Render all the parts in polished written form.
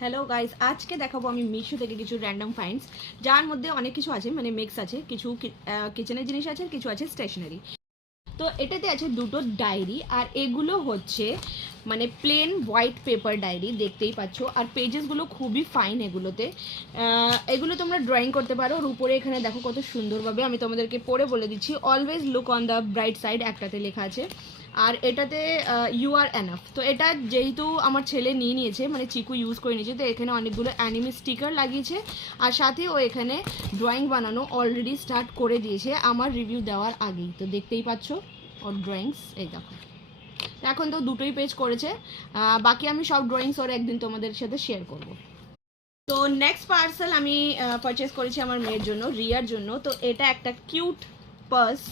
Hello guys, আজকে দেখাবো আমি মিশো থেকে কিছু র্যান্ডম ফাইন্ডস, যার মধ্যে অনেক কিছু আছে, মানে মিক্স আছে, কিছু কিচেনের জিনিস আছে, কিছু আছে স্টেশনারি। তো এটাতে আছে দুটো ডায়েরি, আর এগুলো হচ্ছে মানে প্লেন হোয়াইট পেপার ডায়েরি, দেখতেই পাচ্ছ। আর পেজেসগুলো খুবই ফাইন এগুলোতে। এগুলো তোমরা ড্রয়িং করতে পারো। ওর উপরে এখানে দেখো কত সুন্দরভাবে, আমি তোমাদেরকে পড়ে বলে দিচ্ছি। Always look on the bright side একটাতে লেখা আছে, আর এটাতে ইউ আর এনাফ। তো এটা যেহেতু আমার ছেলে নিয়ে নিয়েছে, মানে চিকু ইউজ করে নিয়েছে, তো এখানে অনেকগুলো অ্যানিমে স্টিকার লাগিয়েছে, আর সাথে ও এখানে ড্রয়িং বানানো অলরেডি স্টার্ট করে দিয়েছে আমার রিভিউ দেওয়ার আগেই। তো দেখতেই পাচ্ছ ওর ড্রয়িংস, এই দেখো। এখন তো দুটোই পেজ করেছে, বাকি আমি সব ড্রয়িংস ওর একদিন তোমাদের সাথে শেয়ার করব। তো নেক্সট পার্সেল আমি পারচেস করেছি আমার মেয়ের জন্য, রিয়ার জন্য। তো এটা একটা কিউট পার্স,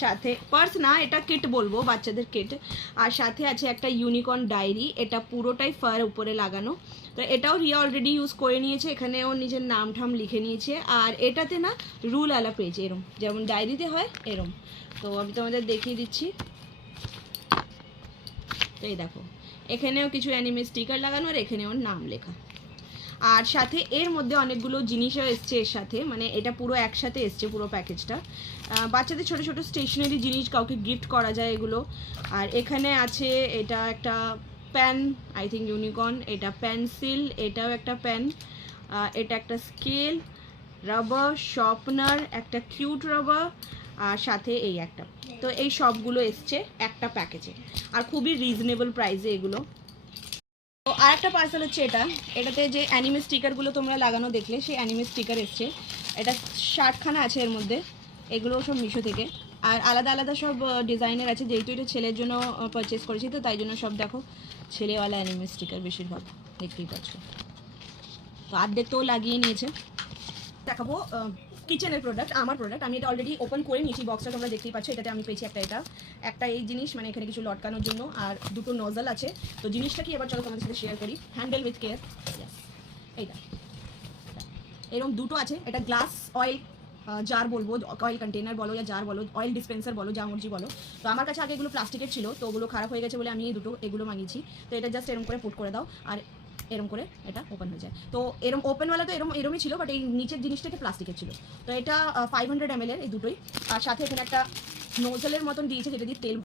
সাথে পার্স না, এটা কিট বলবো, বাচ্চাদের কিট। আর সাথে আছে একটা ইউনিকর্ন ডায়েরি, এটা পুরোটাই ফার উপরে লাগানো। তো এটাও রিয়া অলরেডি ইউজ করে নিয়েছে, এখানে ও নিজের নাম ঠাম লিখে নিয়েছে। আর এটাতে না রুল আলা পেজ, এরম যেমন ডায়েরিতে হয় এরম। তো আমি তোমাদের দেখিয়ে দিচ্ছি। তো এই দেখো, এখানেও কিছু অ্যানিমে স্টিকার লাগানো, আর এখানেও নাম লেখা। আর সাথে এর মধ্যে অনেকগুলো জিনিসও এসছে এর সাথে, মানে এটা পুরো একসাথে এসছে পুরো প্যাকেজটা। বাচ্চাদের ছোটো ছোটো স্টেশনারি জিনিস কাউকে গিফট করা যায় এগুলো। আর এখানে আছে এটা একটা পেন, আই থিঙ্ক ইউনিকর্ন। এটা পেন্সিল, এটাও একটা পেন। এটা একটা স্কেল, রাবার, শার্পনার, একটা কিউট রাবার, আর সাথে এই একটা। তো এই সবগুলো এসছে একটা প্যাকেজে, আর খুবই রিজনেবল প্রাইসে এগুলো। তো আর একটা পার্সেল হচ্ছে এটা, এটাতে যে অ্যানিমে স্টিকারগুলো তোমরা লাগানো দেখলে, সেই অ্যানিমে স্টিকার এসছে। এটা 60খানা আছে এর মধ্যে, এগুলো সব মিশো থেকে। আর আলাদা আলাদা সব ডিজাইনের আছে, যেহেতু এটা ছেলের জন্য পারচেস করেছি, তো তাই জন্য সব দেখো ছেলেওয়ালা অ্যানিমে স্টিকার বেশিরভাগ, দেখতেই পাচ্ছ। তো অর্ধেক তো লাগিয়ে নিয়েছে। দেখাবো কিচেনের প্রোডাক্ট, আমার প্রোডাক্ট। আমি এটা অলরেডি ওপেন করে নিয়েছি, বক্সটা তোমরা দেখতেই পাচ্ছ। এটাতে আমি পেয়েছি একটা এই জিনিস, মানে এখানে কিছু লটকানোর জন্য, আর দুটো নজল আছে। তো জিনিসটা কি এবার চলো তোমাদের সাথে শেয়ার করি। হ্যান্ডেল উইথ কেয়ার, এইটা এরকম দুটো আছে। এটা গ্লাস অয়েল জার বলবো, অয়েল কন্টেনার বলো, যা জার বলো, অয়েল ডিসপেন্সার বলো, যা মর্জি বলো। তো আমার কাছে আগে এগুলো প্লাস্টিকের ছিল, তো ওগুলো খারাপ হয়ে গেছে বলে আমি এই দুটো এগুলো মাঙিয়েছি। তো এটা জাস্ট এরকম করে পুট করে দাও, আর এরম করে এটা ওপেন হয়ে যায়। তো এরম ওপেনওয়ালা তো এরমই ছিল, বাট এই নিচের জিনিসটাকে প্লাস্টিকের ছিল। তো এটা 500 ml এই দুটোই। আর সাথে এখানে একটা নোজেলের মতন দিয়েছে, যেটা দিয়ে তেল